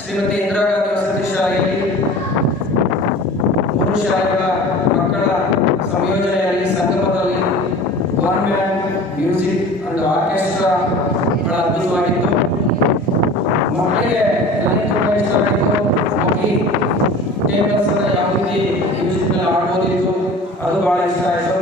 ಶ್ರೀಮತಿ ಇಂದಿರಾ ಗಾಂಧಿ ವಸತಿ ಶಾಲೆಯಲ್ಲಿ ಮೂರು ಶಾಲೆಗಳ ಮಕ್ಕಳ ಸಂಯೋಜನೆಯಲ್ಲಿ ಸಂಗಮದಲ್ಲಿ ವಾರ್ಮ್ಯಾನ್ ಮ್ಯೂಸಿಕ್ ಅಂಡ್ ಆರ್ಕೆಸ್ಟ್ರಾ ಬಹಳ ಅದ್ಭುತವಾಗಿತ್ತು. ಮಕ್ಕಳಿಗೆ ತುಂಬ ಇಷ್ಟವಾಗಿತ್ತು ಹೋಗಿ ಟೇಬಲ್ಸ್ ಯಾವ ರೀತಿ ಮ್ಯೂಸಿಕ್ನಲ್ಲಿ ಆಡ್ಬೋದಿತ್ತು ಅದು ಬಹಳ ಇಷ್ಟ ಆಯಿತು.